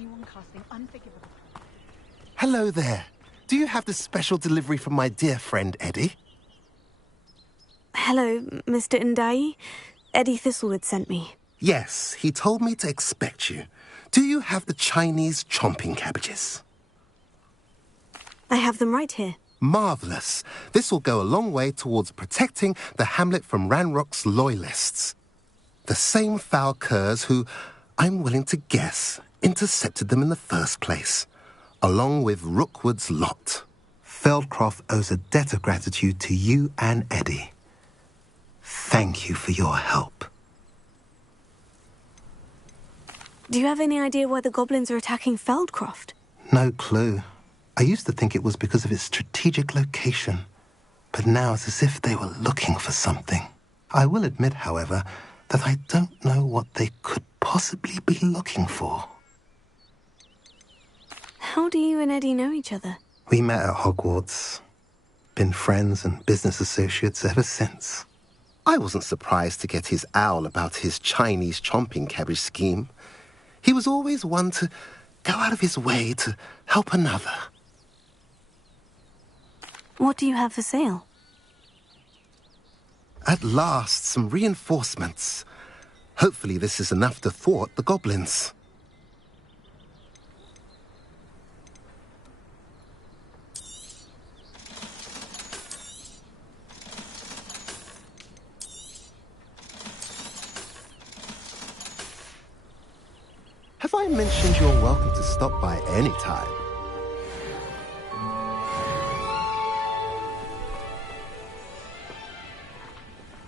anyone casting unforgivable. Hello there. Do you have the special delivery from my dear friend Eddie? Hello, Mr. Ndai. Eddie Thistlewood sent me. Yes, he told me to expect you. Do you have the Chinese chomping cabbages? I have them right here. Marvellous. This will go a long way towards protecting the hamlet from Ranrock's loyalists. The same foul curs who, I'm willing to guess, intercepted them in the first place, along with Rookwood's lot. Feldcroft owes a debt of gratitude to you and Eddie. Thank you for your help. Do you have any idea why the goblins are attacking Feldcroft? No clue. I used to think it was because of its strategic location, but now it's as if they were looking for something. I will admit, however, that I don't know what they could possibly be looking for. How do you and Eddie know each other? We met at Hogwarts. Been friends and business associates ever since. I wasn't surprised to get his owl about his Chinese chomping cabbage scheme. He was always one to go out of his way to help another. What do you have for sale? At last, some reinforcements. Hopefully this is enough to thwart the goblins. Have I mentioned you're welcome to stop by any time?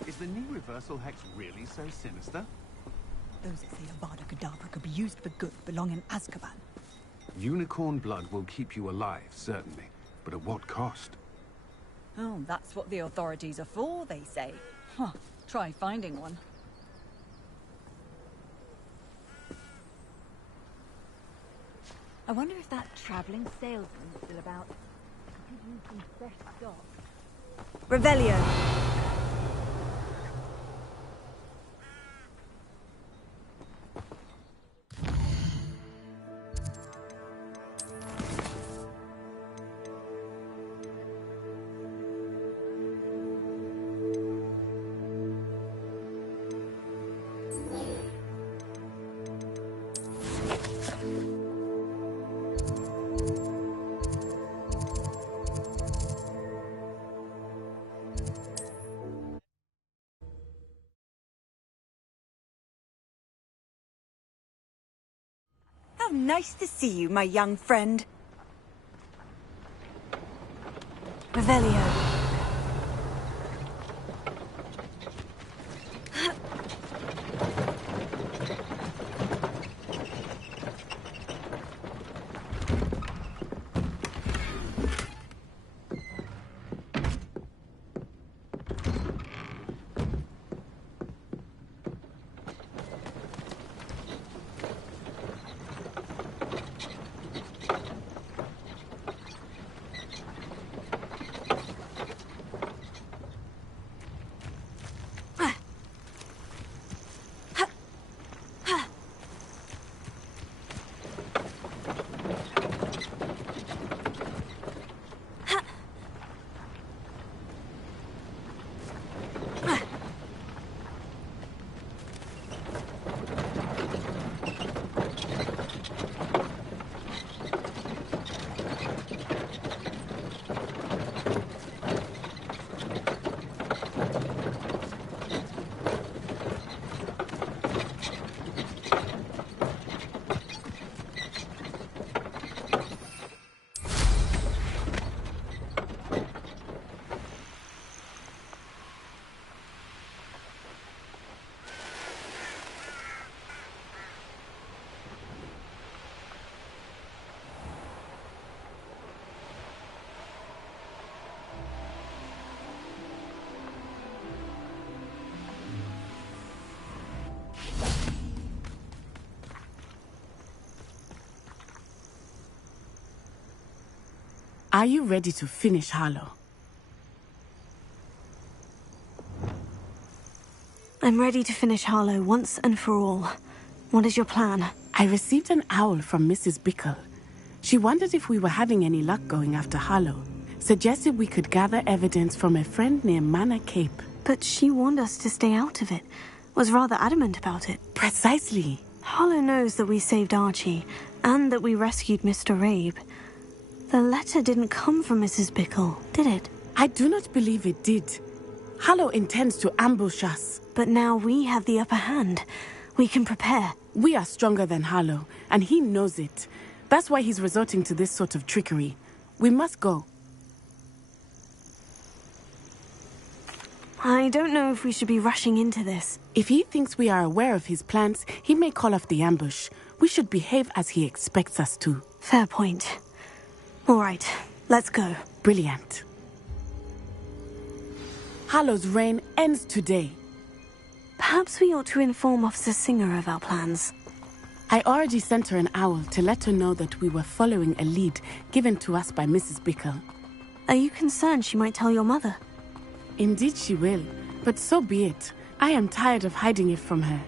Is the new reversal hex really so sinister? Those that say Avada Kedavra could be used for good belong in Azkaban. Unicorn blood will keep you alive, certainly. But at what cost? Oh, that's what the authorities are for, they say. Huh, try finding one. I wonder if that traveling salesman's still about. Could use some fresh stock. Revelio. How nice to see you, my young friend. Revelio. Are you ready to finish Harlow? I'm ready to finish Harlow once and for all. What is your plan? I received an owl from Mrs. Bickle. She wondered if we were having any luck going after Harlow. Suggested we could gather evidence from a friend near Manor Cape. But she warned us to stay out of it. Was rather adamant about it. Precisely. Harlow knows that we saved Archie, and that we rescued Mr. Rabe. The letter didn't come from Mrs. Bickle, did it? I do not believe it did. Harlow intends to ambush us. But now we have the upper hand. We can prepare. We are stronger than Harlow, and he knows it. That's why he's resorting to this sort of trickery. We must go. I don't know if we should be rushing into this. If he thinks we are aware of his plans, he may call off the ambush. We should behave as he expects us to. Fair point. All right, let's go. Brilliant. Harlow's reign ends today. Perhaps we ought to inform Officer Singer of our plans. I already sent her an owl to let her know that we were following a lead given to us by Mrs. Bickle. Are you concerned she might tell your mother? Indeed she will, but so be it. I am tired of hiding it from her.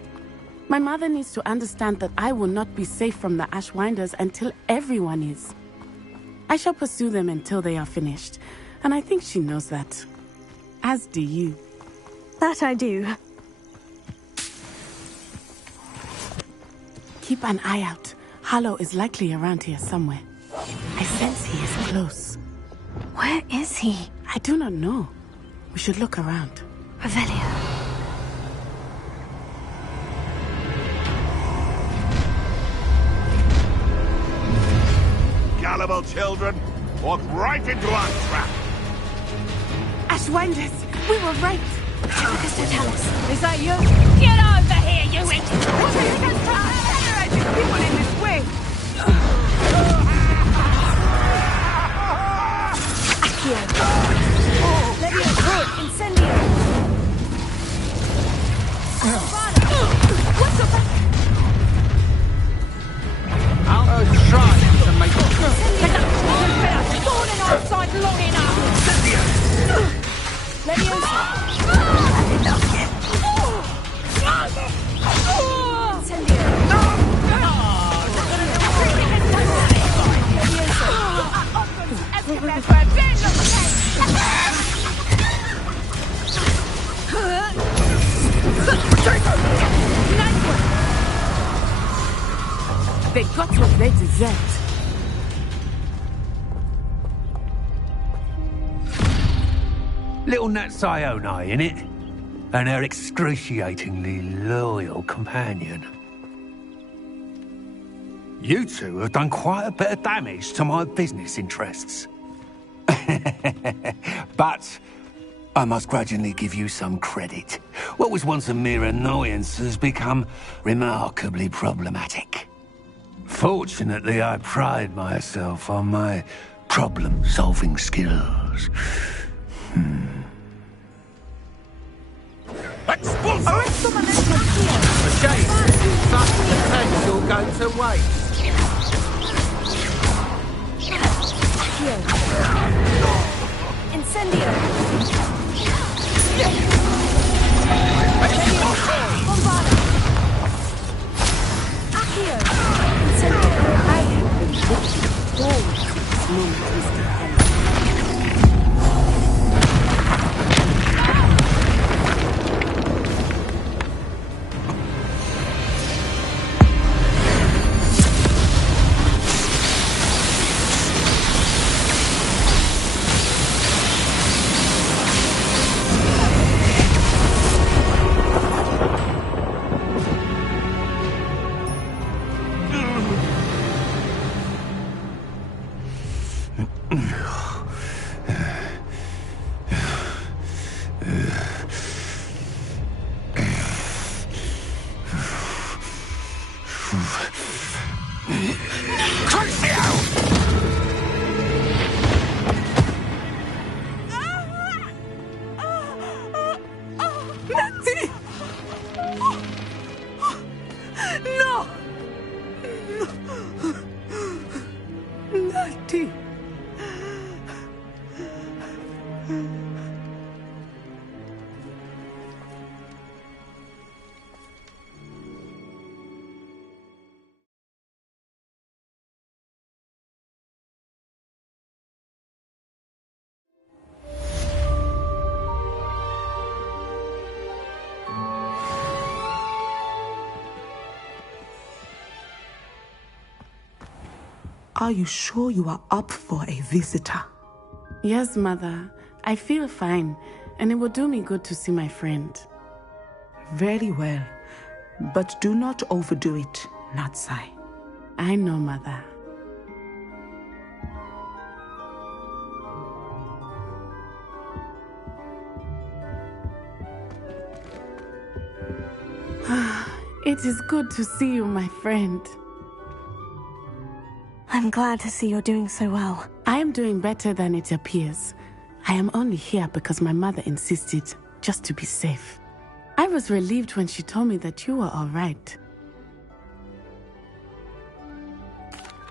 My mother needs to understand that I will not be safe from the Ashwinders until everyone is. I shall pursue them until they are finished, and I think she knows that. As do you. That I do. Keep an eye out. Harlow is likely around here somewhere. I sense he is close. Where is he? I do not know. We should look around. Revelio. Gullible children, walk right into our trap. Ashwinders, we were right. Is that you? Get over here, you idiot! What are you going to try? People in this way! Accio! Levio, incendio! What's up? I'll try to make it go. You've been falling outside long enough! Leviosa! They got what they deserved. Little Nat Sione, innit? And her excruciatingly loyal companion. You two have done quite a bit of damage to my business interests. But I must grudgingly give you some credit. What was once a mere annoyance has become remarkably problematic. Fortunately, I pride myself on my problem-solving skills. Expulso! A shame. Such potential go to waste. Incendio! Accio! Incendio! I have been looking forward to this moment, Mr. Henry. Are you sure you are up for a visitor? Yes, Mother. I feel fine, and it will do me good to see my friend. Very well. But do not overdo it, Natsai. I know, Mother. It is good to see you, my friend. I'm glad to see you're doing so well. I am doing better than it appears. I am only here because my mother insisted, just to be safe. I was relieved when she told me that you were all right.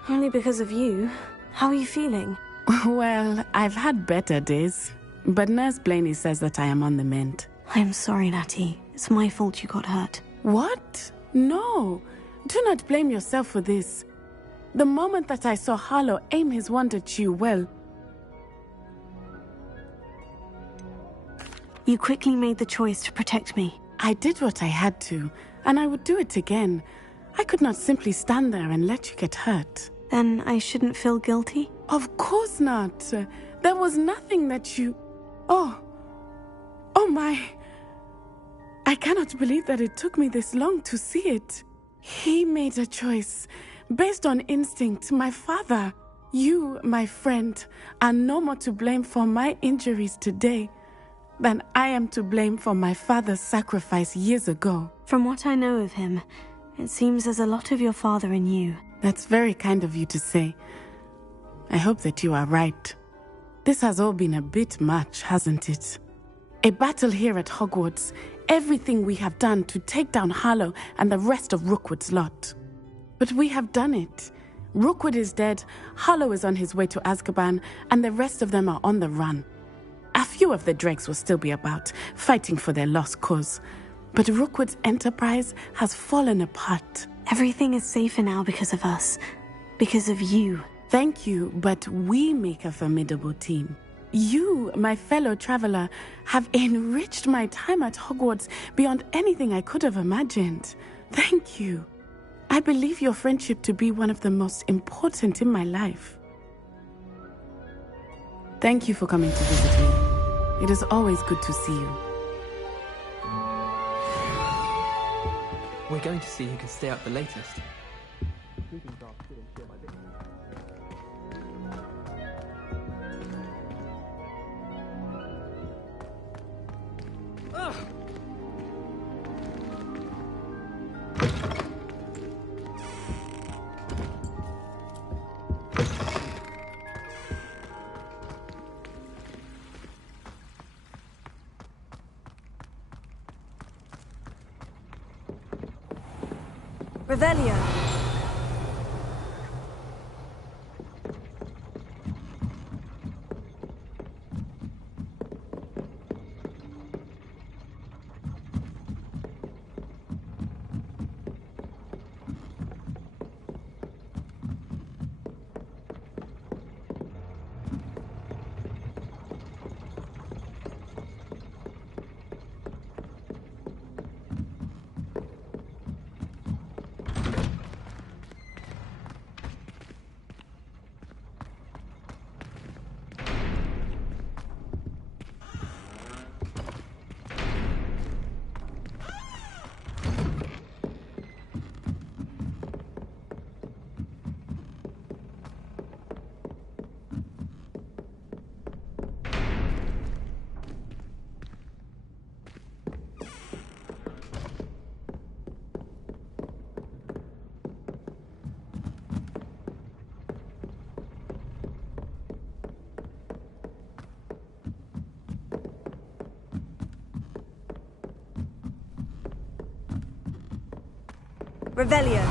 Only because of you. How are you feeling? Well, I've had better days. But Nurse Blaney says that I am on the mend. I'm sorry, Natty. It's my fault you got hurt. What? No. Do not blame yourself for this. The moment that I saw Harlow aim his wand at you, well... You quickly made the choice to protect me. I did what I had to, and I would do it again. I could not simply stand there and let you get hurt. Then I shouldn't feel guilty? Of course not. There was nothing that you... Oh my... I cannot believe that it took me this long to see it. He made a choice. Based on instinct, my father. You, my friend, are no more to blame for my injuries today than I am to blame for my father's sacrifice years ago. From what I know of him, it seems there's a lot of your father in you. That's very kind of you to say. I hope that you are right. This has all been a bit much, hasn't it? A battle here at Hogwarts, everything we have done to take down Harlow and the rest of Rookwood's lot. But we have done it. Rookwood is dead, Harlow is on his way to Azkaban, and the rest of them are on the run. A few of the dregs will still be about, fighting for their lost cause. But Rookwood's enterprise has fallen apart. Everything is safer now because of us. Because of you. Thank you, but we make a formidable team. You, my fellow traveler, have enriched my time at Hogwarts beyond anything I could have imagined. Thank you. I believe your friendship to be one of the most important in my life. Thank you for coming to visit me. It is always good to see you. We're going to see who can stay up the latest. Revelio. Revelio.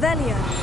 Revelio.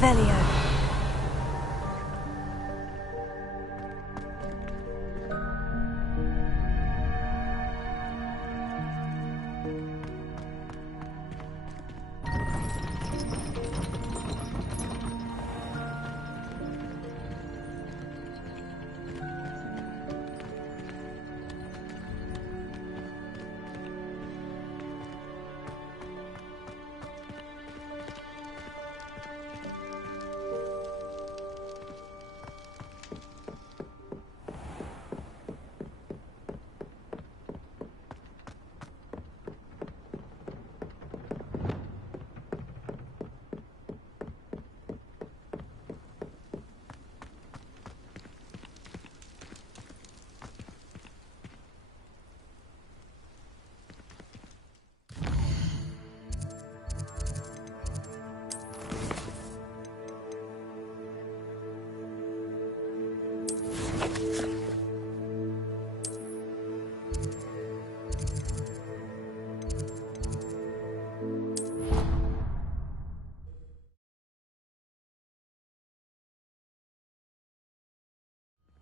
Revelio.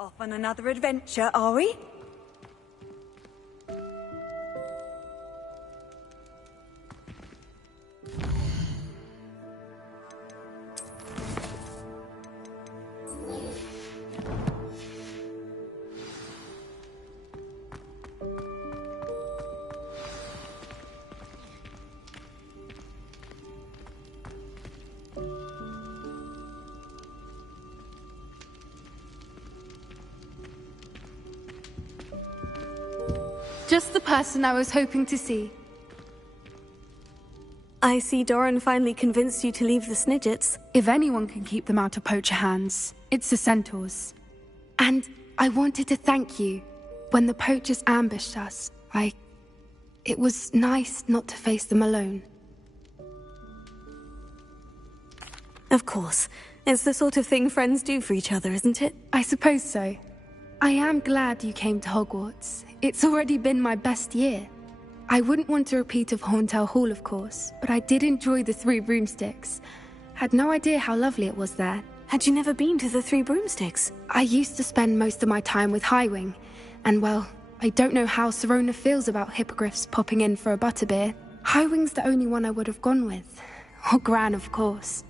Off on another adventure, are we? Just the person I was hoping to see. I see Doran finally convinced you to leave the Snidgets. If anyone can keep them out of poacher hands, it's the centaurs. And I wanted to thank you. When the poachers ambushed us, it was nice not to face them alone. Of course. It's the sort of thing friends do for each other, isn't it? I suppose so. I am glad you came to Hogwarts. It's already been my best year. I wouldn't want a repeat of Horntail Hall, of course, but I did enjoy the Three Broomsticks. Had no idea how lovely it was there. Had you never been to the Three Broomsticks? I used to spend most of my time with Highwing, and well, I don't know how Serona feels about hippogriffs popping in for a butterbeer. Highwing's the only one I would have gone with. Or Gran, of course.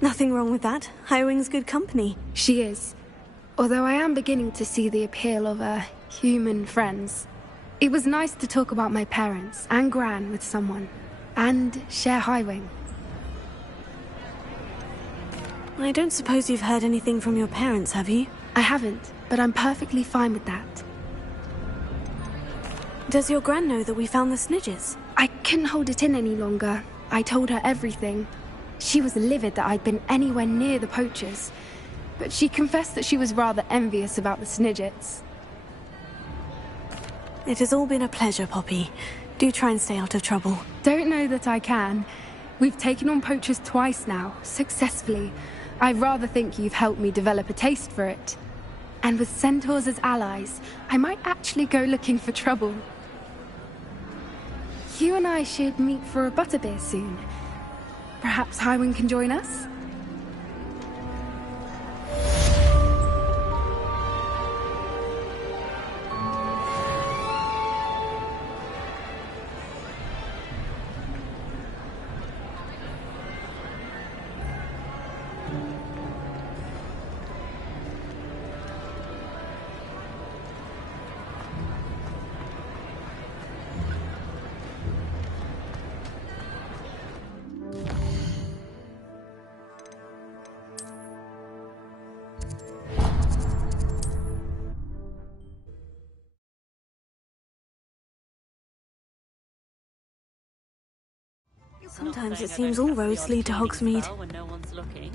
Nothing wrong with that. Highwing's good company. She is. Although I am beginning to see the appeal of human friends. It was nice to talk about my parents and Gran with someone. And share Highwing. I don't suppose you've heard anything from your parents, have you? I haven't, but I'm perfectly fine with that. Does your Gran know that we found the Snidgets? I couldn't hold it in any longer. I told her everything. She was livid that I'd been anywhere near the poachers, but she confessed that she was rather envious about the Snidgets. It has all been a pleasure, Poppy. Do try and stay out of trouble. Don't know that I can. We've taken on poachers twice now, successfully. I rather think you've helped me develop a taste for it. And with centaurs as allies, I might actually go looking for trouble. You and I should meet for a butterbeer soon. Perhaps Highwing can join us? Sometimes it seems all roads lead to Hogsmeade. When no one's looking.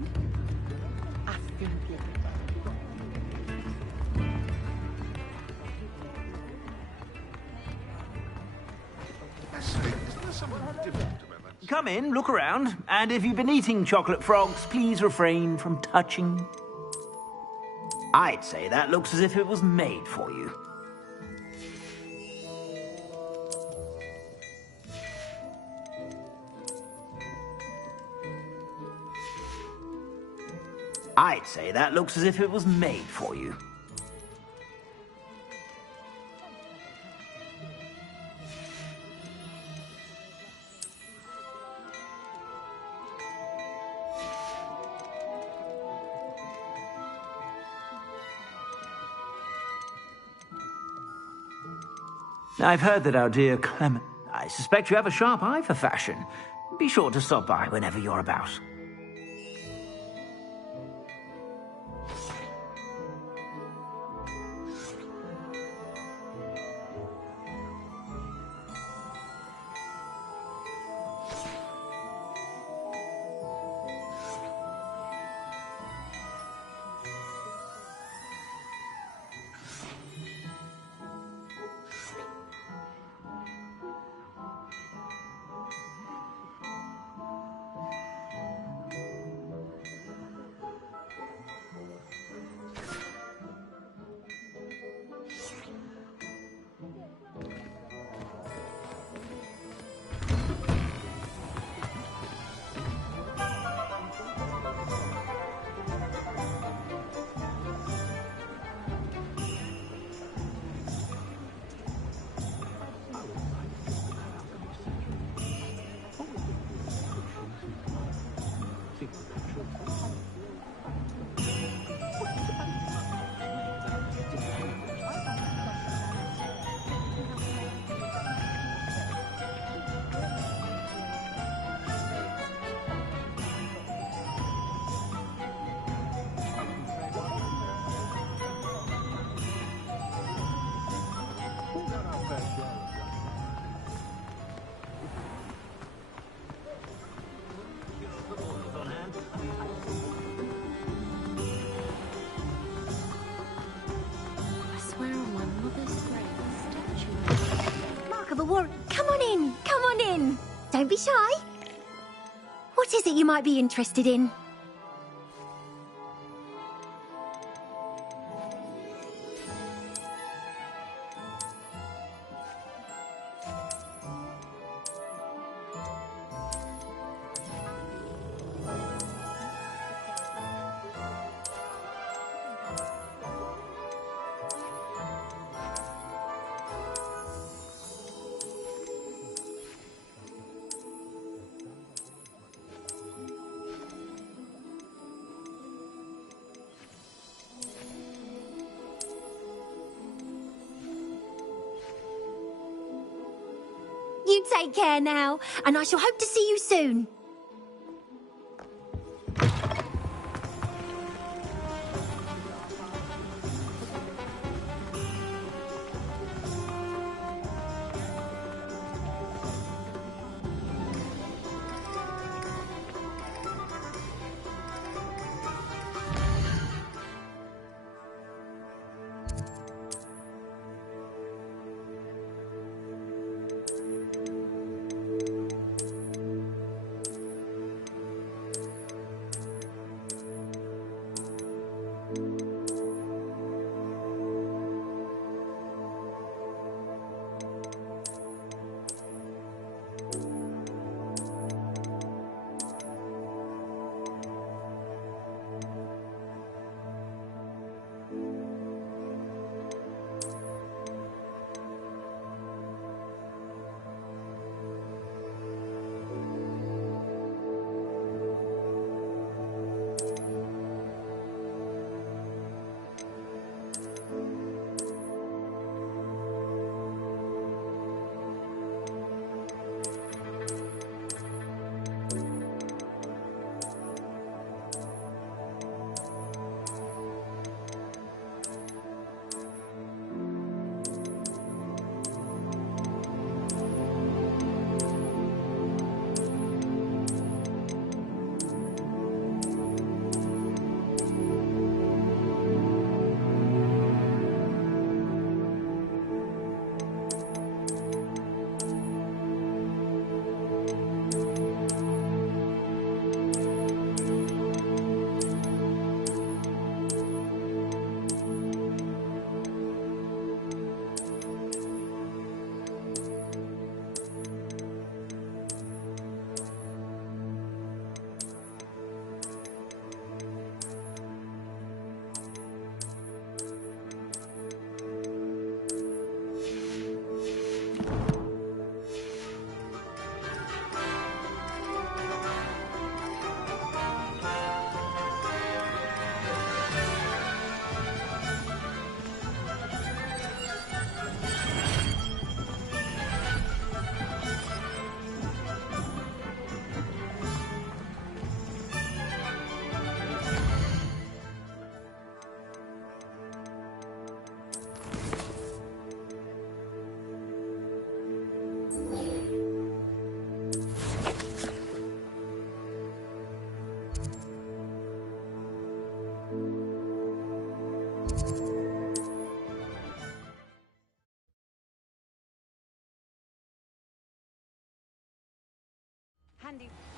Come in, look around, and if you've been eating chocolate frogs, please refrain from touching. I'd say that looks as if it was made for you. I'd say that looks as if it was made for you. I've heard that our dear Clement... I suspect you have a sharp eye for fashion. Be sure to stop by whenever you're about. Come on in. Come on in. Don't be shy. What is it you might be interested in? You take care now, and I shall hope to see you soon.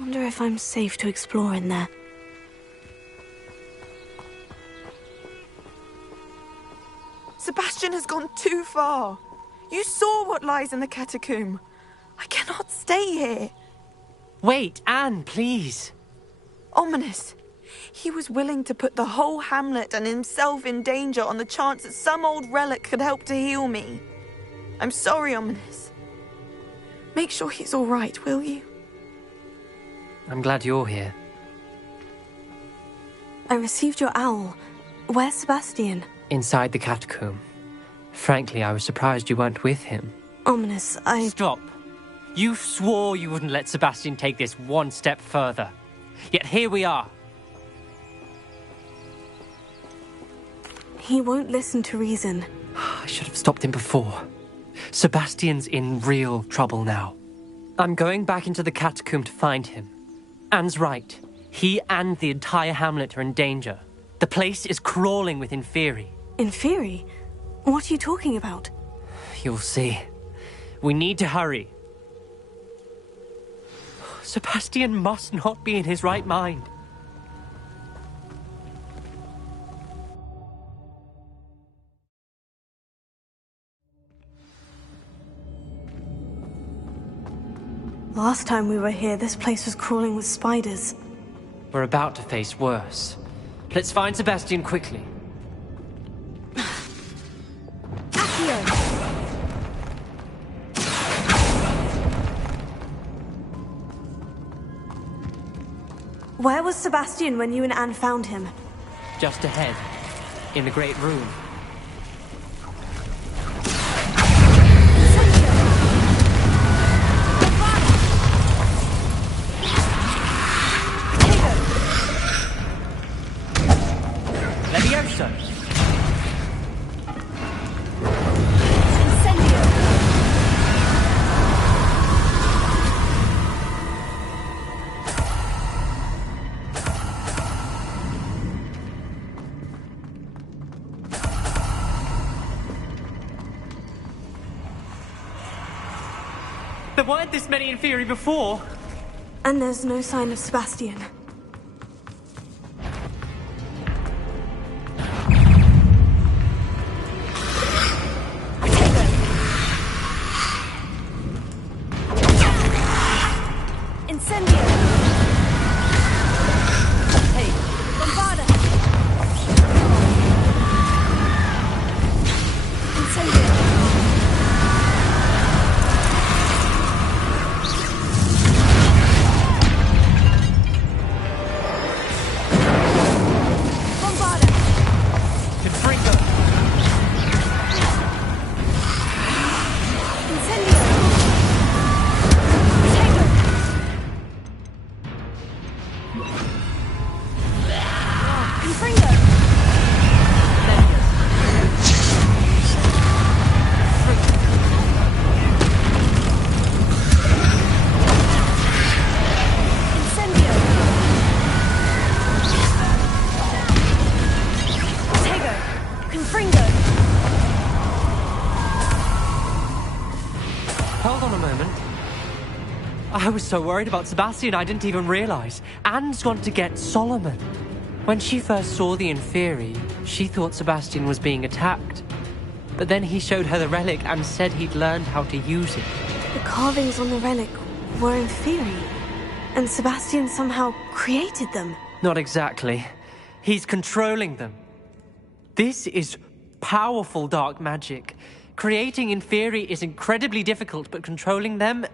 Wonder if I'm safe to explore in there. Sebastian has gone too far. You saw what lies in the catacomb. I cannot stay here. Wait, Anne, please. Ominous. He was willing to put the whole hamlet and himself in danger on the chance that some old relic could help to heal me. I'm sorry, Ominous. Make sure he's all right, will you? I'm glad you're here. I received your owl. Where's Sebastian? Inside the catacomb. Frankly, I was surprised you weren't with him. Ominous, Stop. You swore you wouldn't let Sebastian take this one step further. Yet here we are. He won't listen to reason. I should have stopped him before. Sebastian's in real trouble now. I'm going back into the catacomb to find him. Anne's right. He and the entire hamlet are in danger. The place is crawling with Inferi. Inferi? What are you talking about? You'll see. We need to hurry. Sebastian must not be in his right mind. Last time we were here, this place was crawling with spiders. We're about to face worse. Let's find Sebastian quickly. Where was Sebastian when you and Anne found him? Just ahead, in the Great Room. Leviosa! There weren't this many Inferi before. And there's no sign of Sebastian. Hold on a moment. I was so worried about Sebastian I didn't even realize. Anne's gone to get Solomon. When she first saw the Inferi, she thought Sebastian was being attacked. But then he showed her the relic and said he'd learned how to use it. The carvings on the relic were Inferi, and Sebastian somehow created them. Not exactly. He's controlling them. This is powerful dark magic. Creating Inferi is incredibly difficult, but controlling them...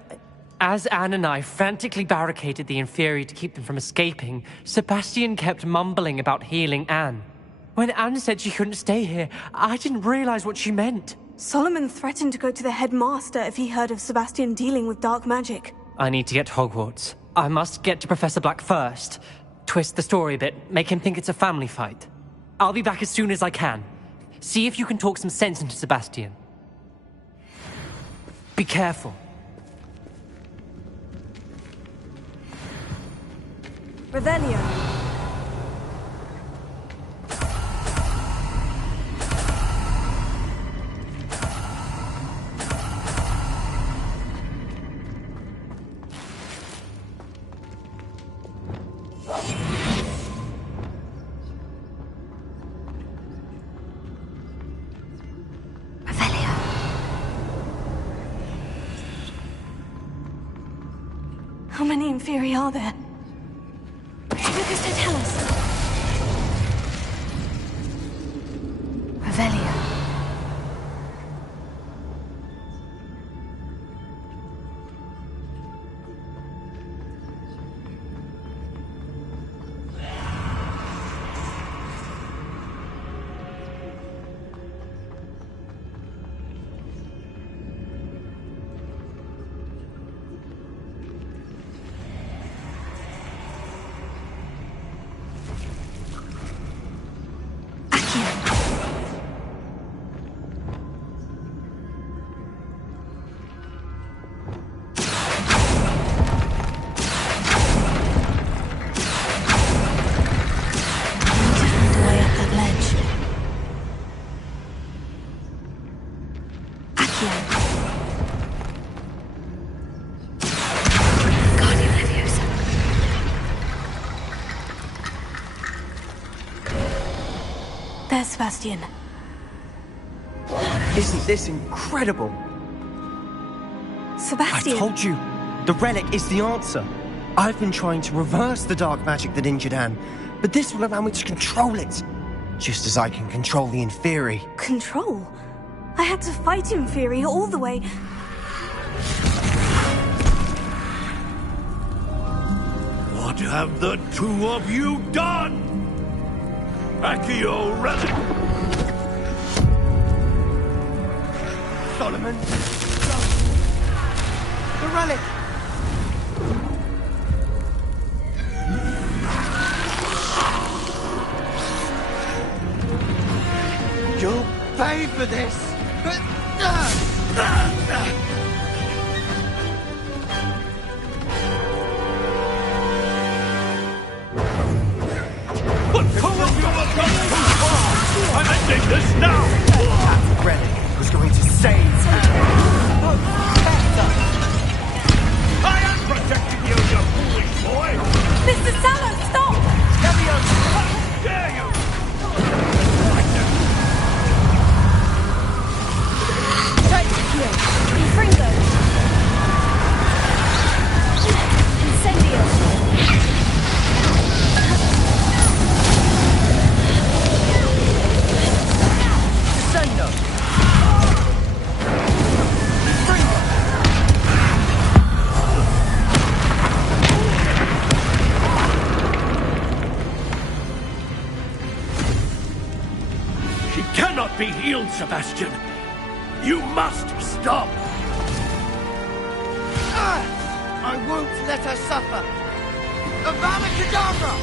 As Anne and I frantically barricaded the Inferi to keep them from escaping, Sebastian kept mumbling about healing Anne. When Anne said she couldn't stay here, I didn't realize what she meant. Solomon threatened to go to the headmaster if he heard of Sebastian dealing with dark magic. I need to get to Hogwarts. I must get to Professor Black first. Twist the story a bit, make him think it's a family fight. I'll be back as soon as I can. See if you can talk some sense into Sebastian. Be careful. Revelio. How many Inferi are there? Lucas, to tell us. Revelio. there, Sebastian. Isn't this incredible? Sebastian! I told you, the relic is the answer. I've been trying to reverse the dark magic that injured Anne, but this will allow me to control it. Just as I can control the Inferi. Control? I had to fight Inferi all the way. What have the two of you done? Accio relic! Solomon! The relic! You'll pay for this! But two of you have gone too far! I'm ending this now! That relic was going to save I am protecting you, you foolish boy! Mr. Sallow, stop! Elliot, how dare you! Take you! Fringo! Incendio! Descendo! She cannot be healed, Sebastian! You must stop! I won't let her suffer! Avada Kedavra!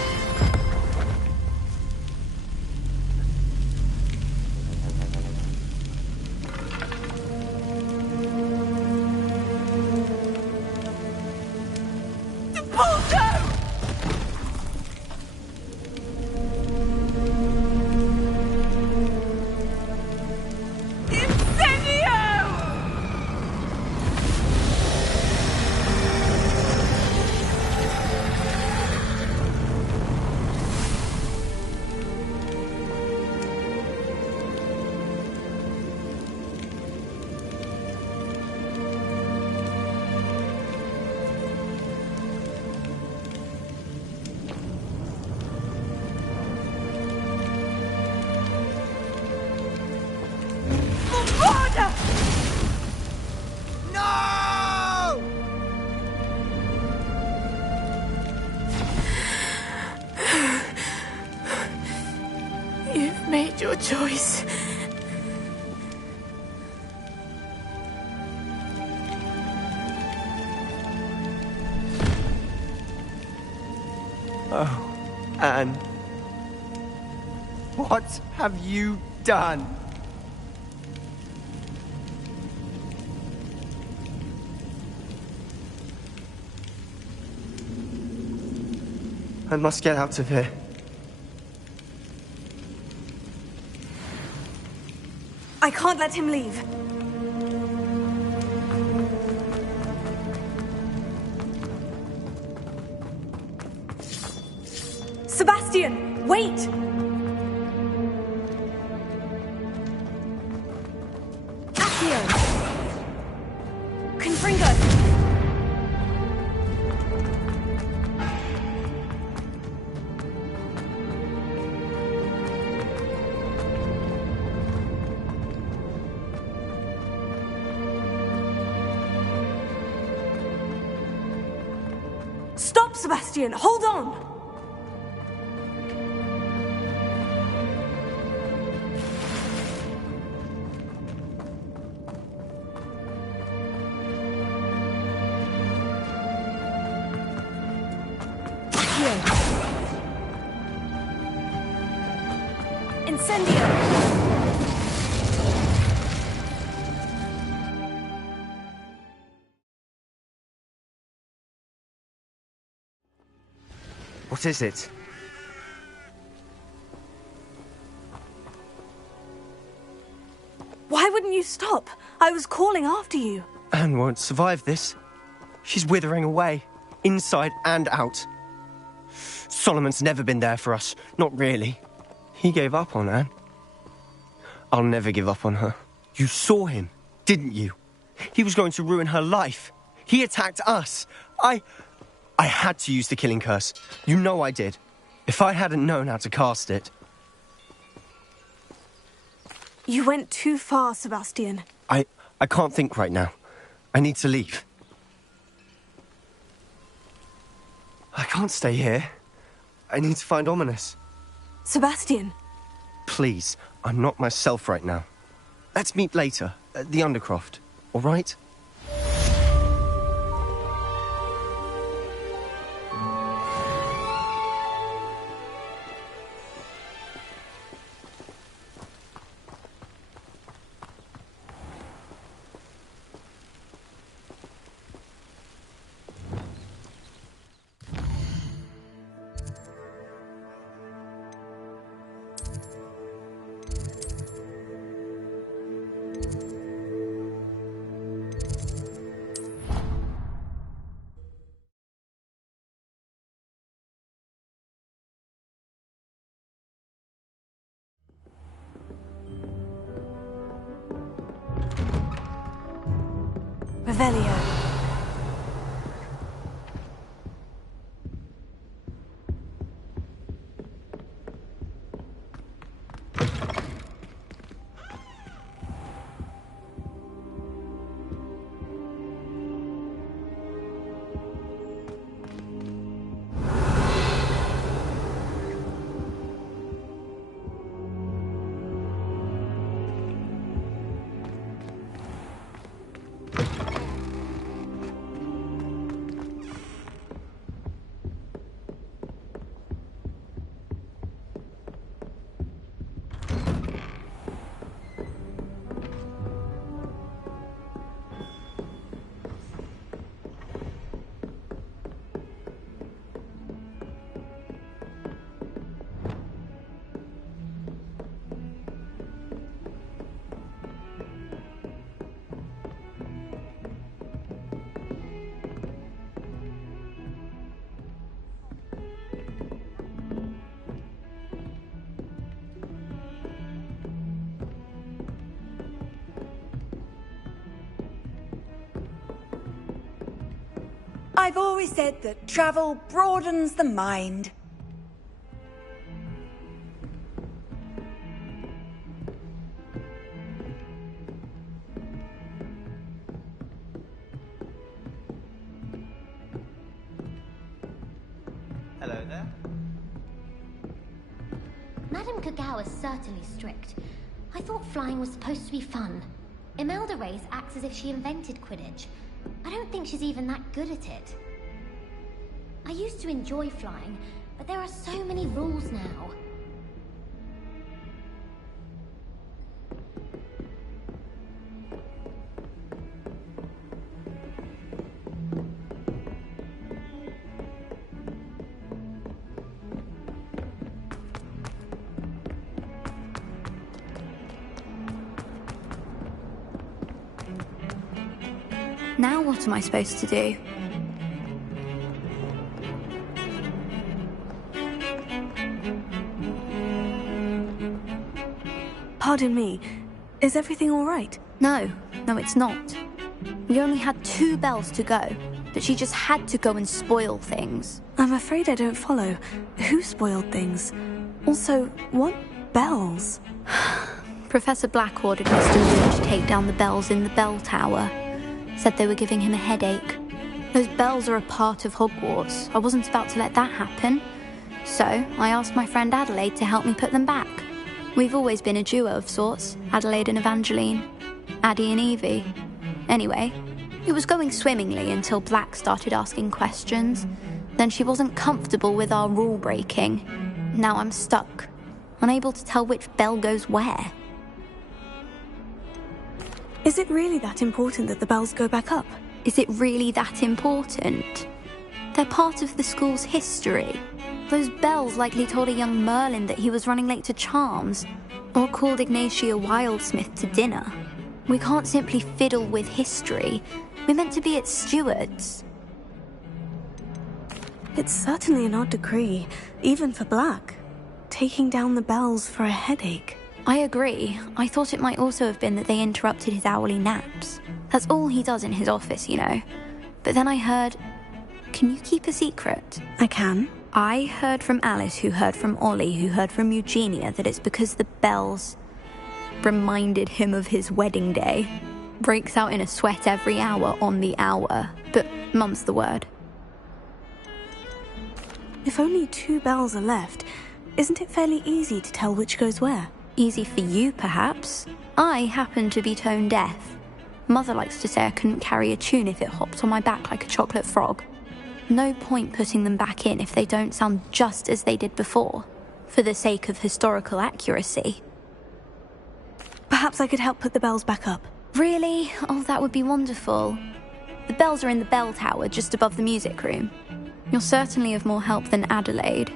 You've made your choice. Oh, Anne. What have you done? I must get out of here. I can't let him leave. Sebastian, wait! Accio! Confringo! Stop, Sebastian! Hold on! Incendio! What is it? Why wouldn't you stop? I was calling after you. Anne won't survive this. She's withering away, inside and out. Solomon's never been there for us. Not really. He gave up on Anne. I'll never give up on her. You saw him, didn't you? He was going to ruin her life. He attacked us. I had to use the killing curse. You know I did. If I hadn't known how to cast it... You went too far, Sebastian. I can't think right now. I need to leave. I can't stay here. I need to find Ominous. Sebastian. Please, I'm not myself right now. Let's meet later, at the Undercroft, all right? Revelio. I've always said that travel broadens the mind. Hello there. Madame Kagao is certainly strict. I thought flying was supposed to be fun. Imelda Reyes acts as if she invented Quidditch. I don't think she's even that good at it. I used to enjoy flying, but there are so many rules now. Now what am I supposed to do? Pardon me, is everything all right? No, it's not. We only had 2 bells to go, but she just had to go and spoil things. I'm afraid I don't follow. Who spoiled things? Also, what bells? Professor Black ordered Mr. Lynch to take down the bells in the bell tower. Said they were giving him a headache. Those bells are a part of Hogwarts. I wasn't about to let that happen. So, I asked my friend Adelaide to help me put them back. We've always been a duo of sorts, Adelaide and Evangeline. Addie and Evie. Anyway, it was going swimmingly until Black started asking questions. Then she wasn't comfortable with our rule breaking. Now I'm stuck, unable to tell which bell goes where. Is it really that important that the bells go back up? Is it really that important? They're part of the school's history. Those bells likely told a young Merlin that he was running late to Charms, or called Ignatia Wildsmith to dinner. We can't simply fiddle with history. We're meant to be its stewards. It's certainly an odd decree, even for Black. Taking down the bells for a headache. I agree. I thought it might also have been that they interrupted his hourly naps. That's all he does in his office, you know. But then I heard... Can you keep a secret? I can. I heard from Alice, who heard from Ollie, who heard from Eugenia, that it's because the bells reminded him of his wedding day. Breaks out in a sweat every hour on the hour. But mum's the word. If only 2 bells are left, isn't it fairly easy to tell which goes where? Easy for you, perhaps. I happen to be tone deaf. Mother likes to say I couldn't carry a tune if it hopped on my back like a chocolate frog. No point putting them back in if they don't sound just as they did before, for the sake of historical accuracy. Perhaps I could help put the bells back up. Really? Oh, that would be wonderful. The bells are in the bell tower just above the music room. You're certainly of more help than Adelaide.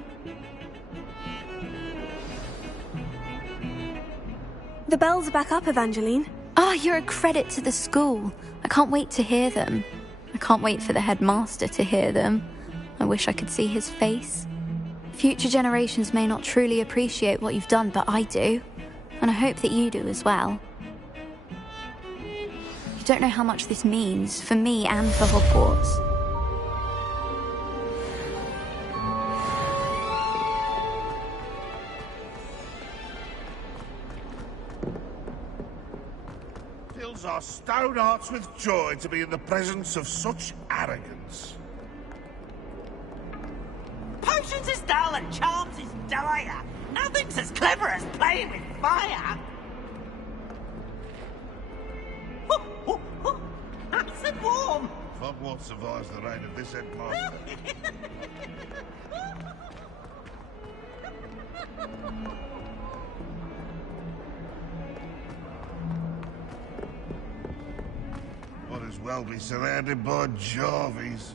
The bells are back up, Evangeline. Oh, you're a credit to the school. I can't wait to hear them. I can't wait for the headmaster to hear them. I wish I could see his face. Future generations may not truly appreciate what you've done, but I do. And I hope that you do as well. You don't know how much this means, for me and for Hogwarts. Fills our stout hearts with joy to be in the presence of such arrogance. Potions is dull and charms is dire. Nothing's as clever as playing with fire. Nice and warm. Hogwarts survives the reign of this headmaster. Might as well be surrounded by Jarvies.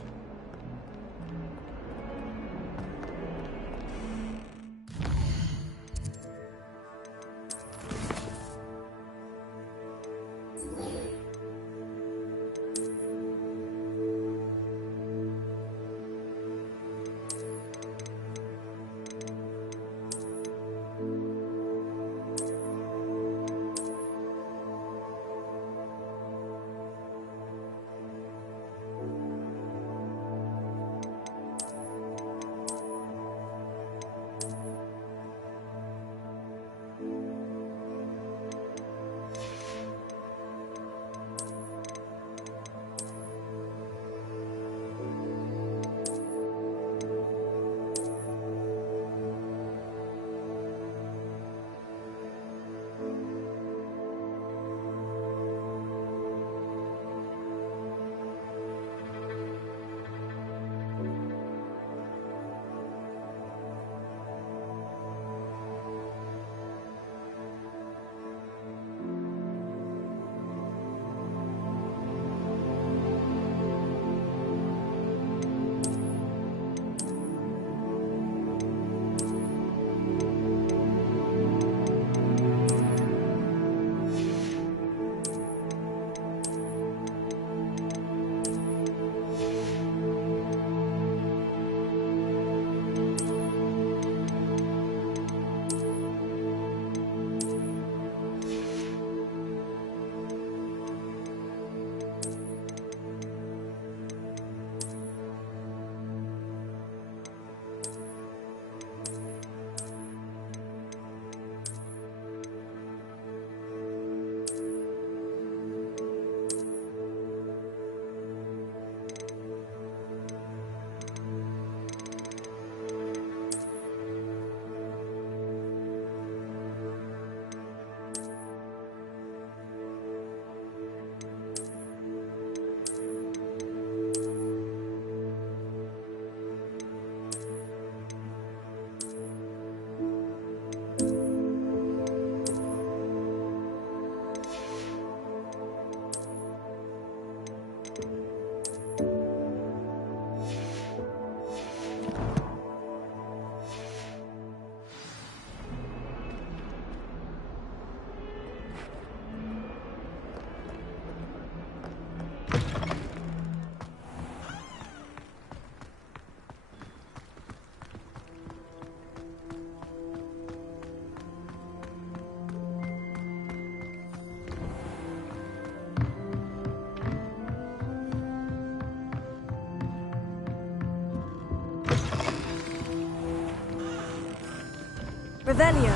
Revelio.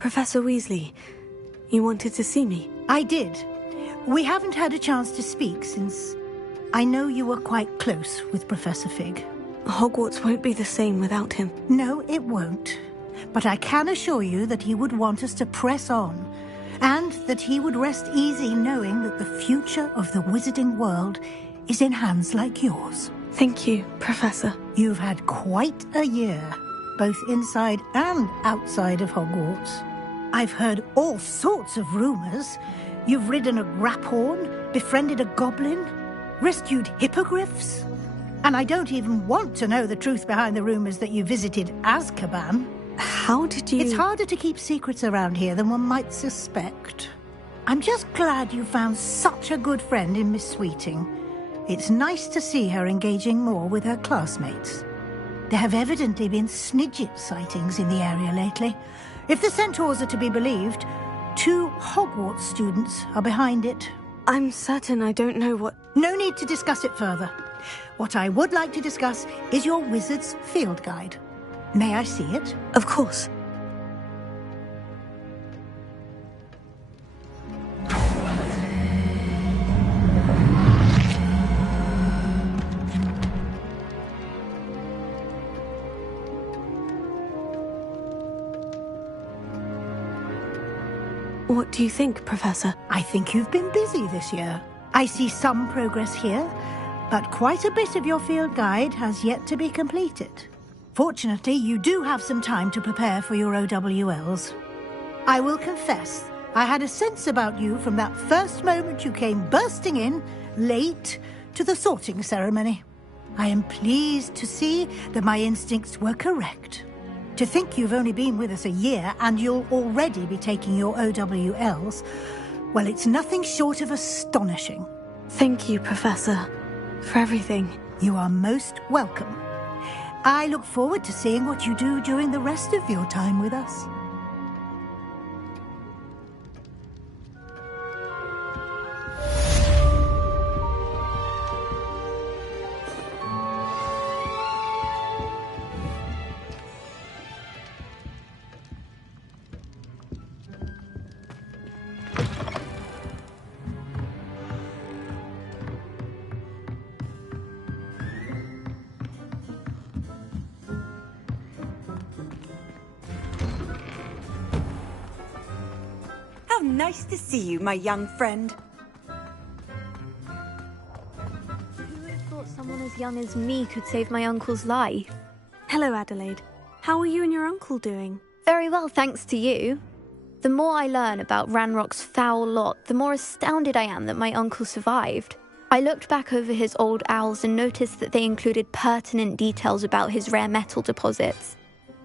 Professor Weasley, you wanted to see me? I did. We haven't had a chance to speak since I know you were quite close with Professor Fig. Hogwarts won't be the same without him. No, it won't. But I can assure you that he would want us to press on, and that he would rest easy knowing that the future of the wizarding world is in hands like yours. Thank you, Professor. You've had quite a year, both inside and outside of Hogwarts. I've heard all sorts of rumours. You've ridden a graphorn, befriended a goblin, rescued hippogriffs. And I don't even want to know the truth behind the rumours that you visited Azkaban. How did you... It's harder to keep secrets around here than one might suspect. I'm just glad you found such a good friend in Miss Sweeting. It's nice to see her engaging more with her classmates. There have evidently been Snidget sightings in the area lately. If the Centaurs are to be believed, 2 Hogwarts students are behind it. I'm certain I don't know what... No need to discuss it further. What I would like to discuss is your wizard's field guide. May I see it? Of course. What do you think, Professor? I think you've been busy this year. I see some progress here, but quite a bit of your field guide has yet to be completed. Fortunately, you do have some time to prepare for your OWLs. I will confess, I had a sense about you from that first moment you came bursting in, late, to the sorting ceremony. I am pleased to see that my instincts were correct. To think you've only been with us a year and you'll already be taking your OWLs, well, it's nothing short of astonishing. Thank you, Professor, for everything. You are most welcome. I look forward to seeing what you do during the rest of your time with us. Nice to see you, my young friend. Who would have thought someone as young as me could save my uncle's life? Hello, Adelaide. How are you and your uncle doing? Very well, thanks to you. The more I learn about Ranrock's foul lot, the more astounded I am that my uncle survived. I looked back over his old owls and noticed that they included pertinent details about his rare metal deposits.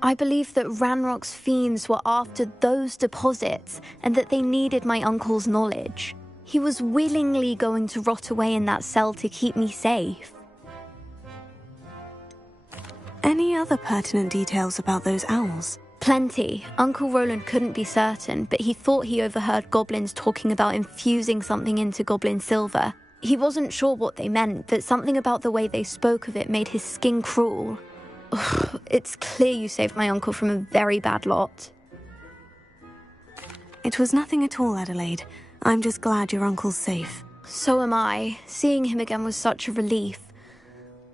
I believe that Ranrock's fiends were after those deposits and that they needed my uncle's knowledge. He was willingly going to rot away in that cell to keep me safe. Any other pertinent details about those owls? Plenty. Uncle Roland couldn't be certain, but he thought he overheard goblins talking about infusing something into goblin silver. He wasn't sure what they meant, but something about the way they spoke of it made his skin crawl. Ugh, it's clear you saved my uncle from a very bad lot. It was nothing at all, Adelaide. I'm just glad your uncle's safe. So am I. Seeing him again was such a relief.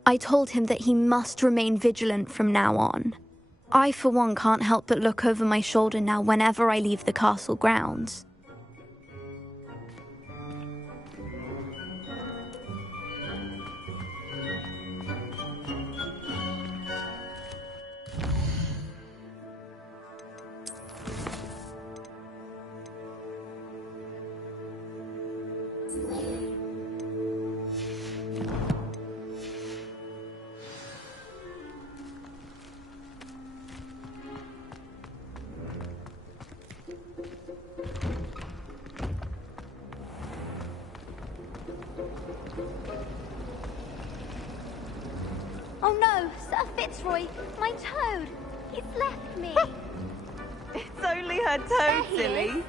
I told him that he must remain vigilant from now on. I, for one, can't help but look over my shoulder now whenever I leave the castle grounds. Oh no, Sir Fitzroy, my toad! He's left me! It's only her toad, silly.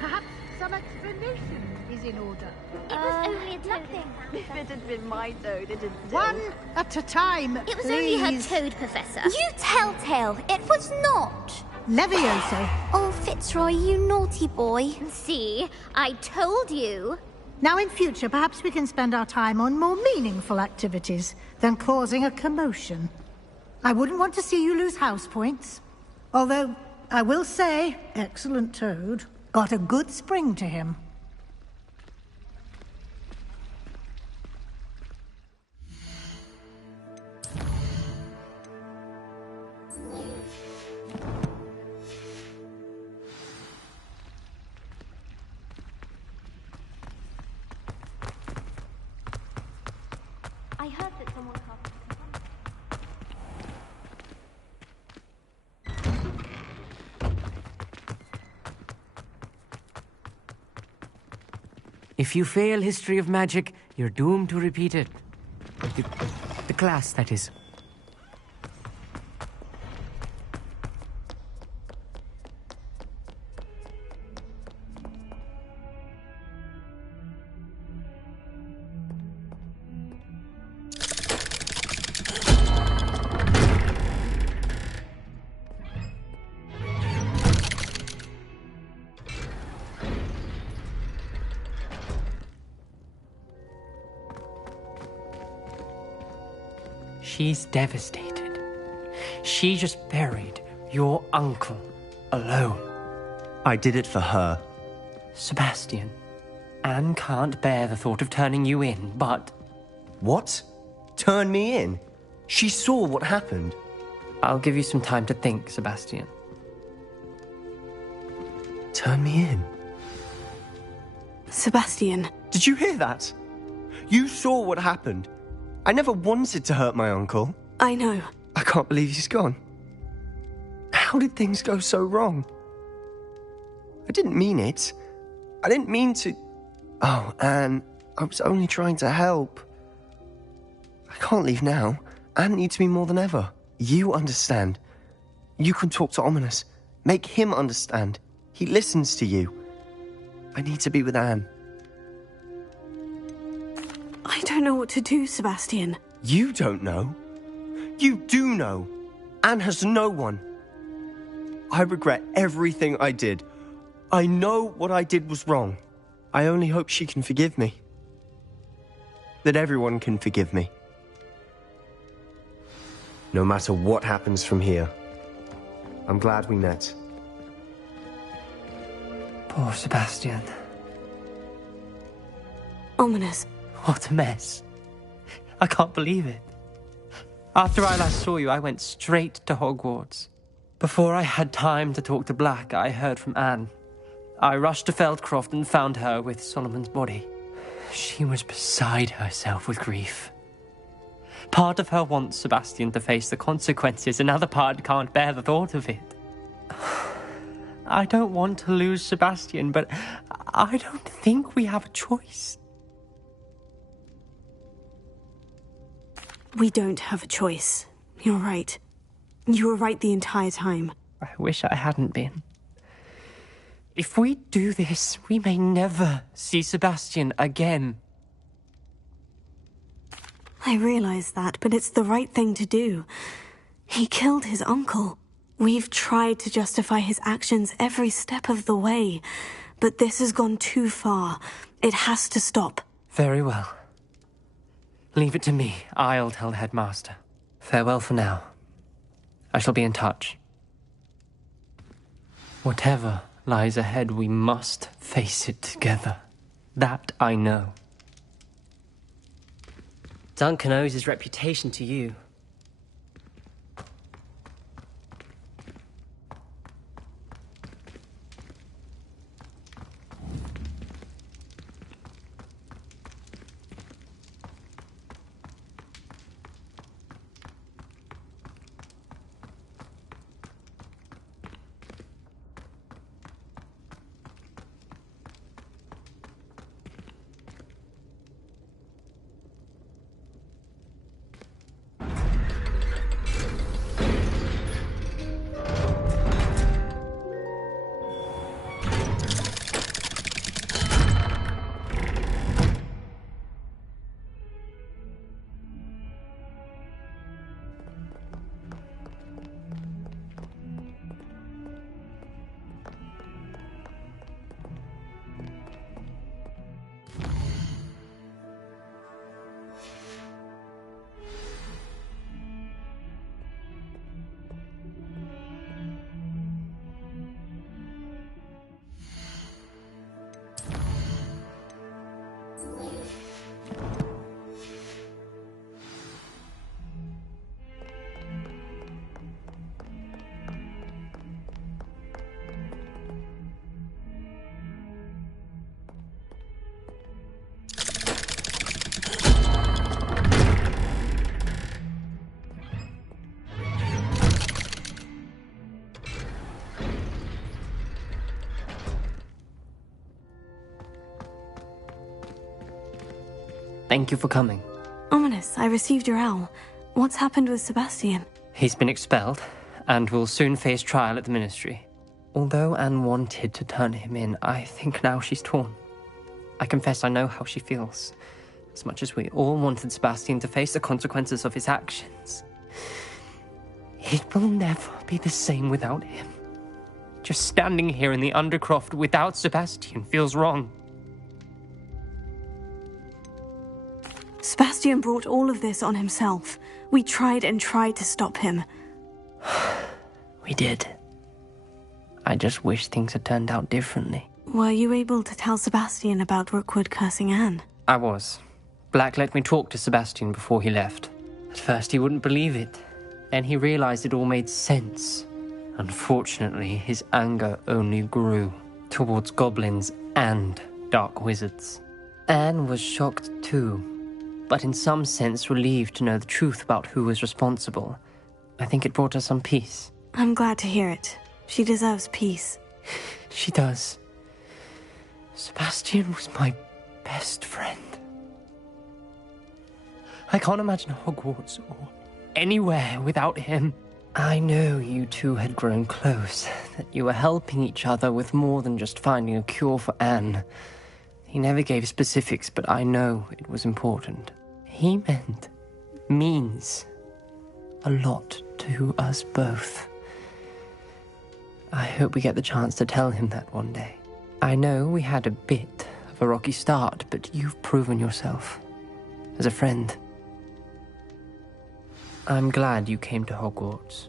Perhaps some explanation is in order. It was only a Nothing. If it had been my toad, it'd One at a time, It was only her toad, Professor. You telltale. It was not. Levioso. Oh, Fitzroy, you naughty boy. See, I told you. Now in future, perhaps we can spend our time on more meaningful activities than causing a commotion. I wouldn't want to see you lose house points. Although, I will say, excellent toad, got a good spring to him. I heard that someone cast. If you fail history of magic, you're doomed to repeat it. The class, that is. She's devastated. She just buried your uncle alone. I did it for her. Sebastian, Anne can't bear the thought of turning you in, but... What? Turn me in? She saw what happened. I'll give you some time to think, Sebastian. Turn me in? Sebastian. Did you hear that? You saw what happened. I never wanted to hurt my uncle. I know. I can't believe he's gone. How did things go so wrong? I didn't mean it. I didn't mean to... Oh, Anne, I was only trying to help. I can't leave now. Anne needs me more than ever. You understand. You can talk to Ominous. Make him understand. He listens to you. I need to be with Anne. I don't know what to do, Sebastian. You don't know. You do know. Anne has no one. I regret everything I did. I know what I did was wrong. I only hope she can forgive me. That everyone can forgive me. No matter what happens from here, I'm glad we met. Poor Sebastian. Ominous. What a mess. I can't believe it. After I last saw you, I went straight to Hogwarts. Before I had time to talk to Black, I heard from Anne. I rushed to Feldcroft and found her with Solomon's body. She was beside herself with grief. Part of her wants Sebastian to face the consequences, another part can't bear the thought of it. I don't want to lose Sebastian, but I don't think we have a choice. We don't have a choice. You're right. You were right the entire time. I wish I hadn't been. If we do this, we may never see Sebastian again. I realize that, but it's the right thing to do. He killed his uncle. We've tried to justify his actions every step of the way, but this has gone too far. It has to stop. Very well. Leave it to me. I'll tell the headmaster. Farewell for now. I shall be in touch. Whatever lies ahead, we must face it together. That I know. Duncan owes his reputation to you. Thank you for coming. Ominous, I received your owl. What's happened with Sebastian? He's been expelled, and will soon face trial at the Ministry. Although Anne wanted to turn him in, I think now she's torn. I confess I know how she feels. As much as we all wanted Sebastian to face the consequences of his actions. It will never be the same without him. Just standing here in the Undercroft without Sebastian feels wrong. Sebastian brought all of this on himself. We tried and tried to stop him. We did. I just wish things had turned out differently. Were you able to tell Sebastian about Rookwood cursing Anne? I was. Black let me talk to Sebastian before he left. At first he wouldn't believe it. Then he realized it all made sense. Unfortunately, his anger only grew towards goblins and dark wizards. Anne was shocked too, but in some sense relieved to know the truth about who was responsible. I think it brought her some peace. I'm glad to hear it. She deserves peace. She does. Sebastian was my best friend. I can't imagine Hogwarts or anywhere without him. I know you two had grown close, that you were helping each other with more than just finding a cure for Anne. He never gave specifics, but I know it was important. He means a lot to us both. I hope we get the chance to tell him that one day. I know we had a bit of a rocky start, but you've proven yourself as a friend. I'm glad you came to Hogwarts.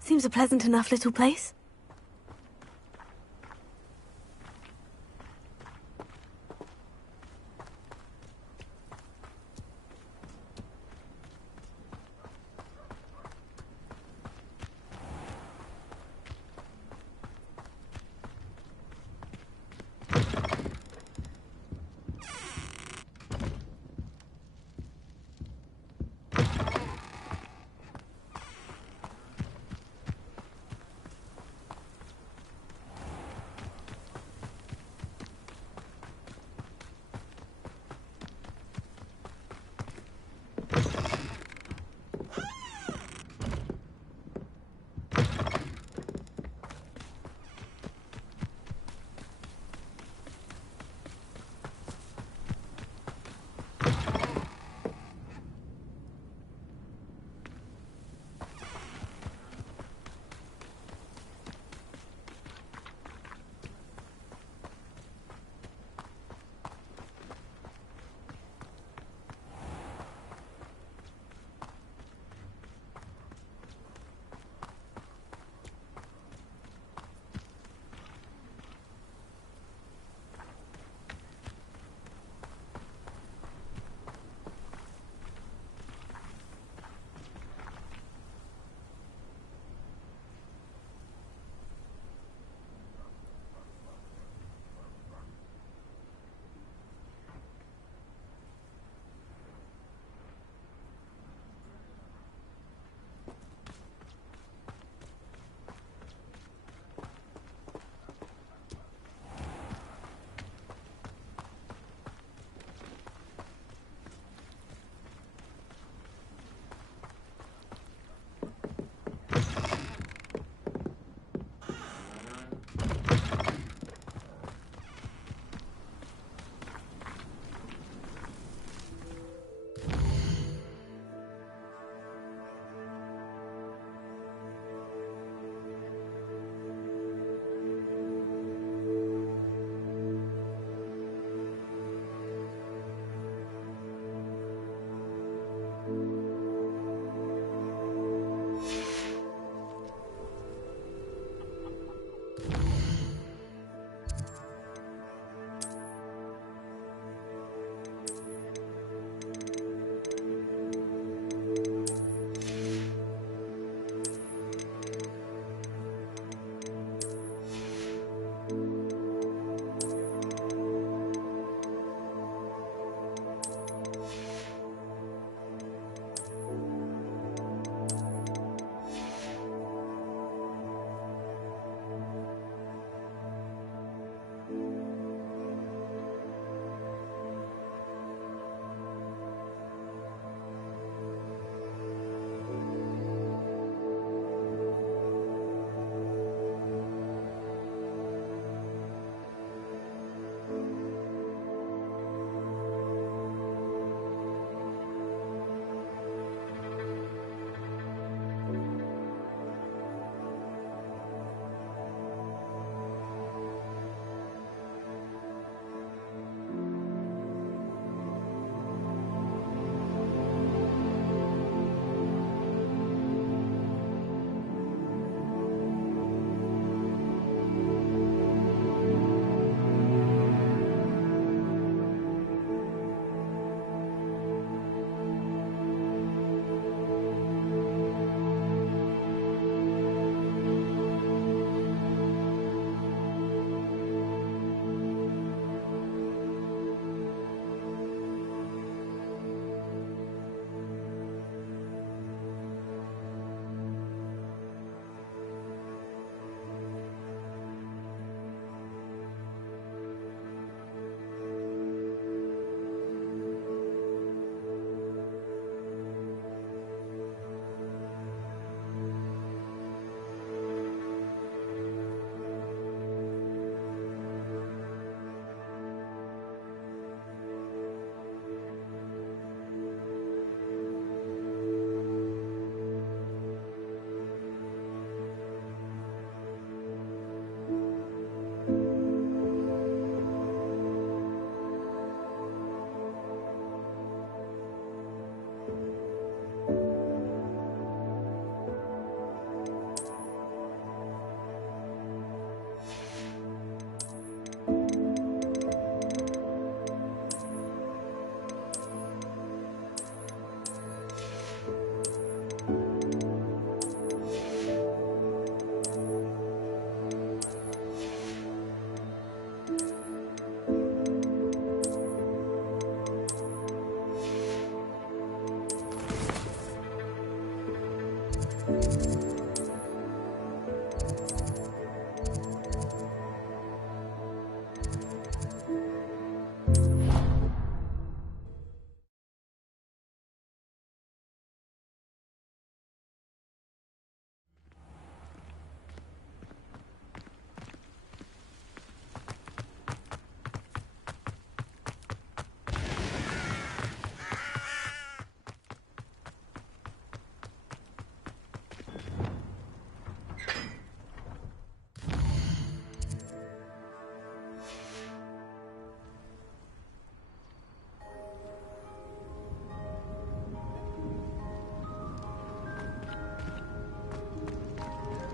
Seems a pleasant enough little place.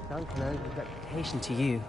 Duncan owed his reputation to you.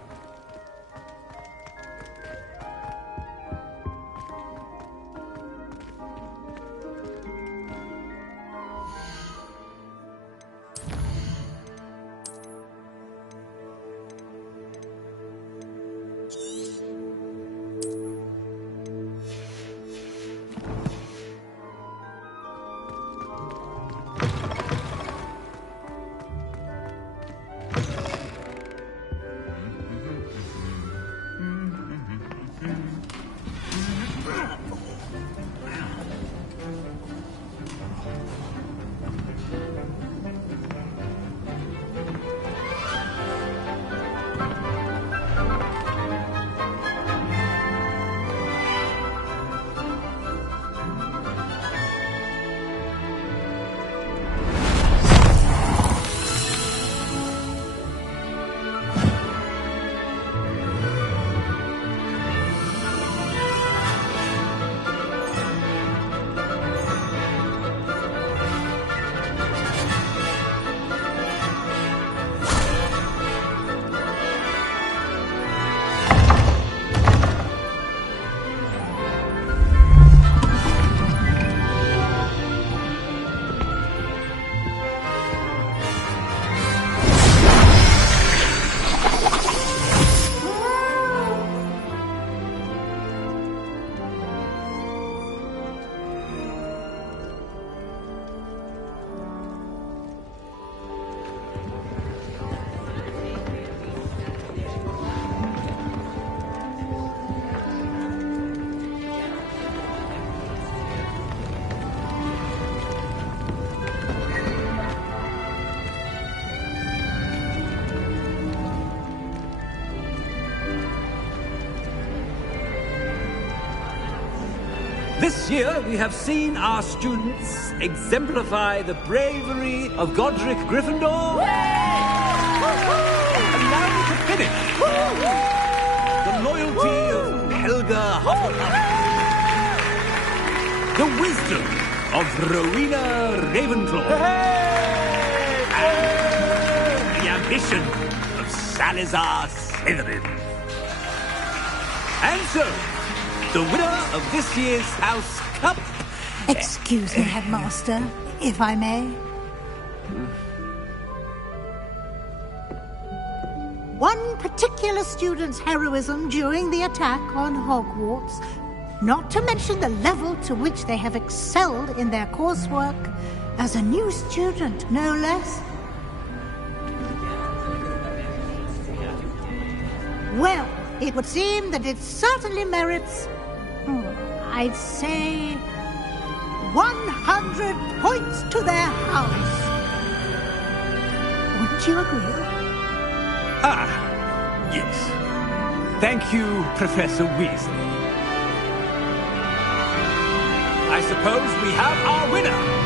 This year, we have seen our students exemplify the bravery of Godric Gryffindor. And now we can finish. The loyalty of Helga Hufflepuff. The wisdom of Rowena Ravenclaw. And the ambition of Salazar Slytherin. And so, the winner of this year's House Cup... Excuse me, Headmaster, if I may. One particular student's heroism during the attack on Hogwarts, not to mention the level to which they have excelled in their coursework, as a new student, no less. Well, it would seem that it certainly merits... I'd say 100 points to their house. Wouldn't you agree? Ah, yes. Thank you, Professor Weasley. I suppose we have our winner.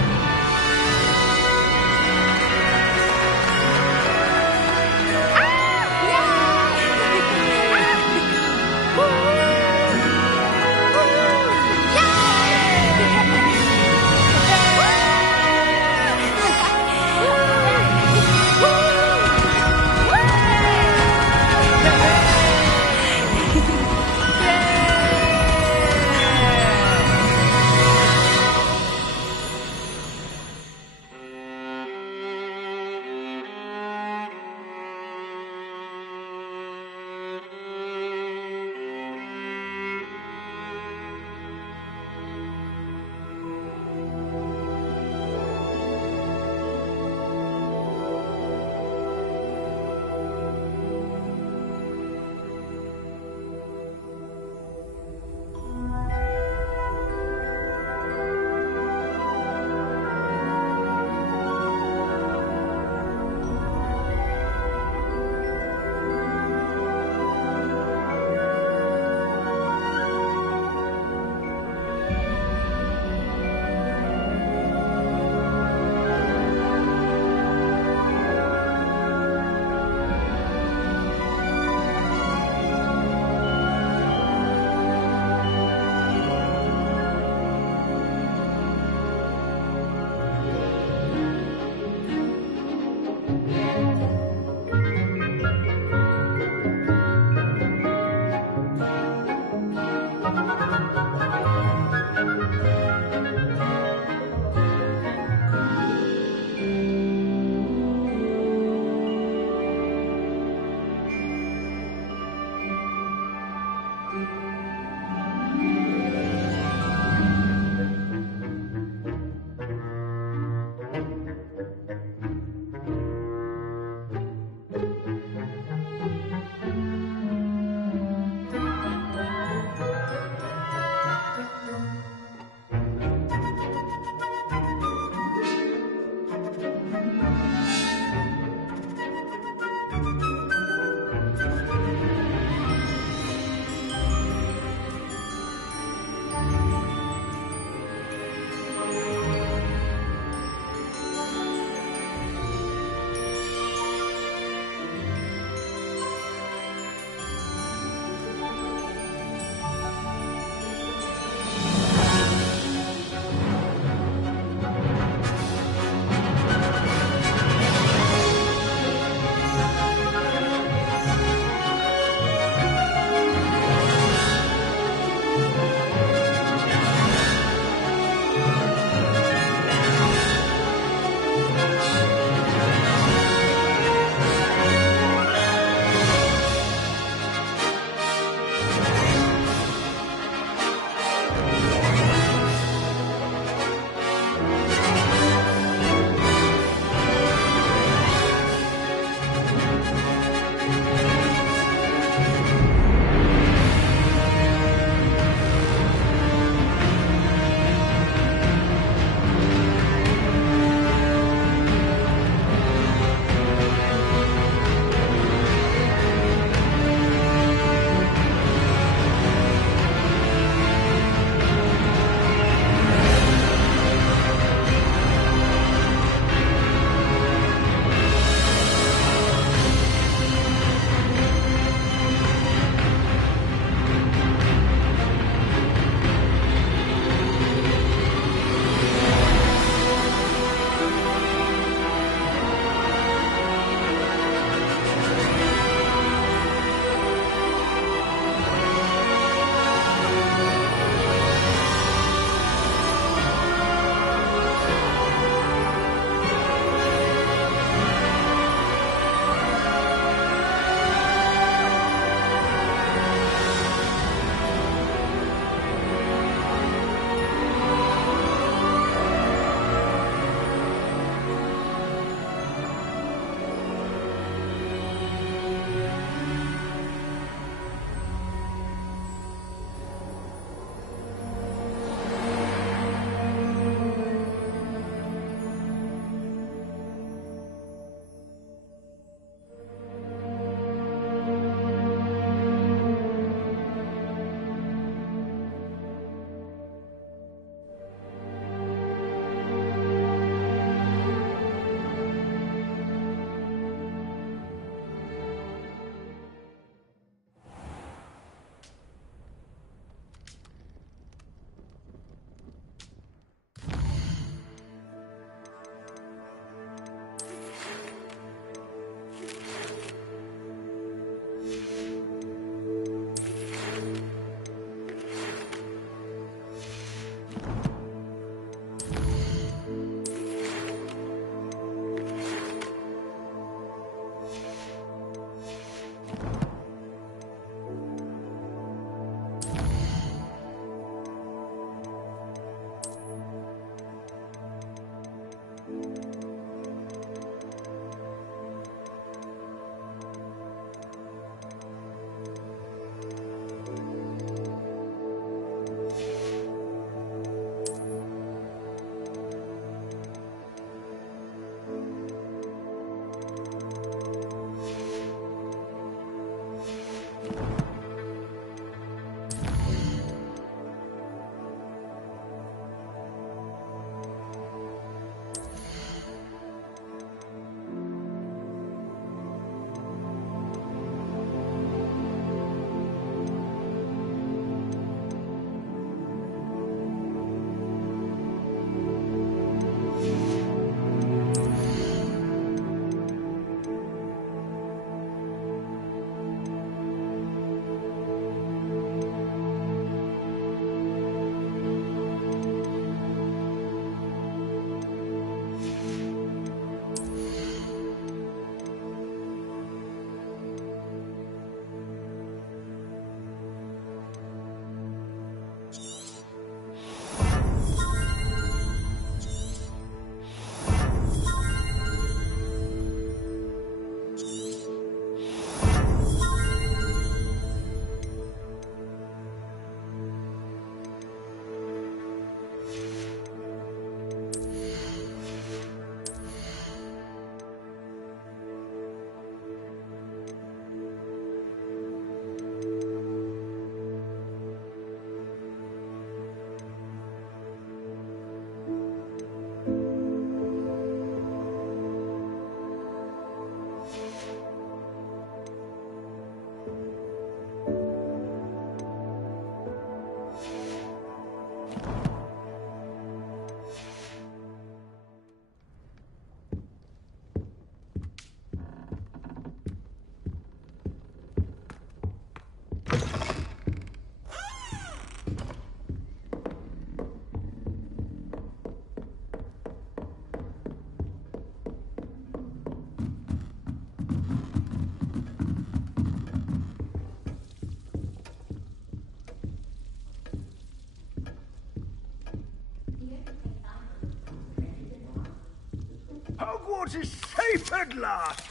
Hogwarts is safe at last.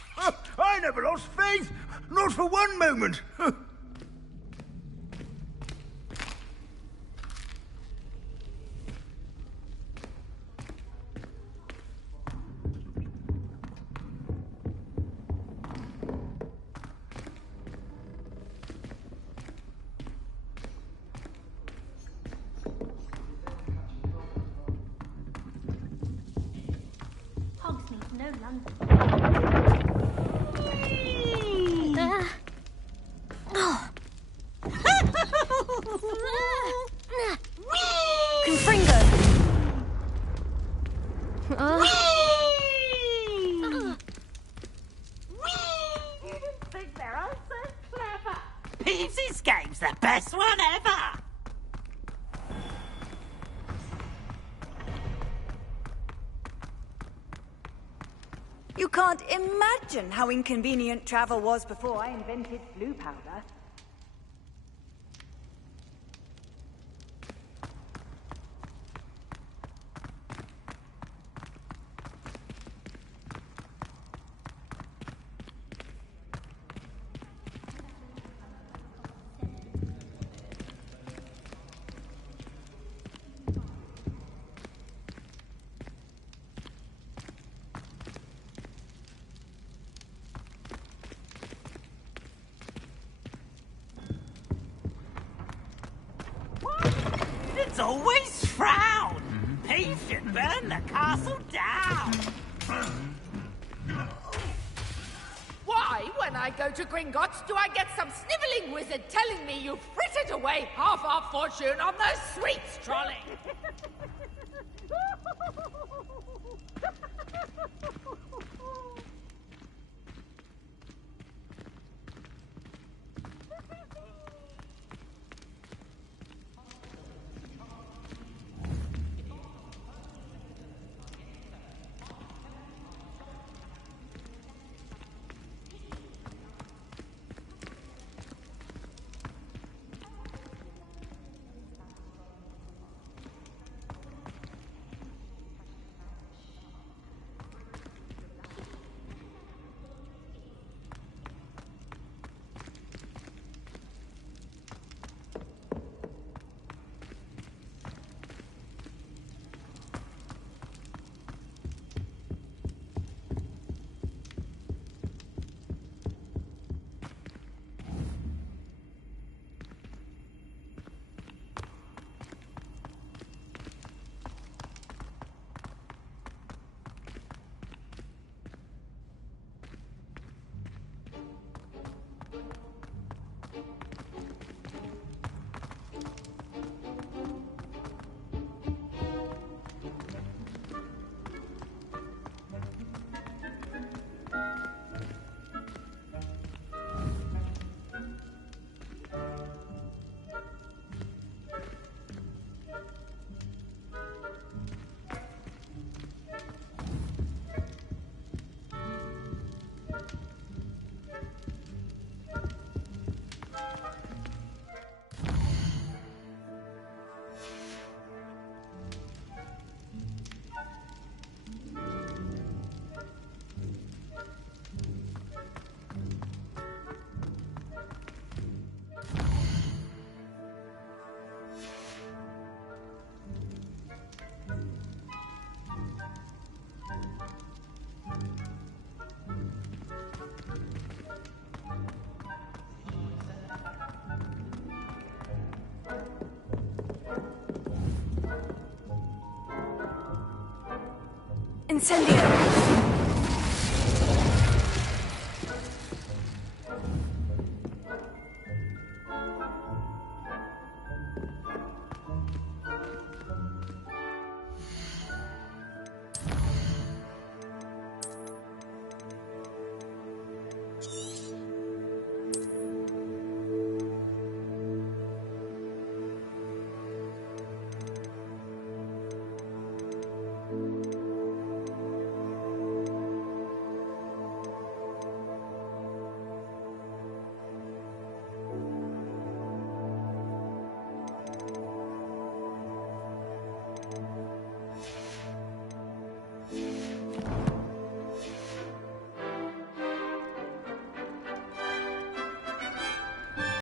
I never lost faith, not for one moment. Hogsmeade, no London. Confringo! Think they're all so clever. Peevesy's game's the best one ever. You can't imagine how inconvenient travel was before I invented blue powder. It's always frown. Peeve should burn the castle down. Why, when I go to Gringotts, do I get some snivelling wizard telling me you frittered away half our fortune on the sweets trolley? Incendio!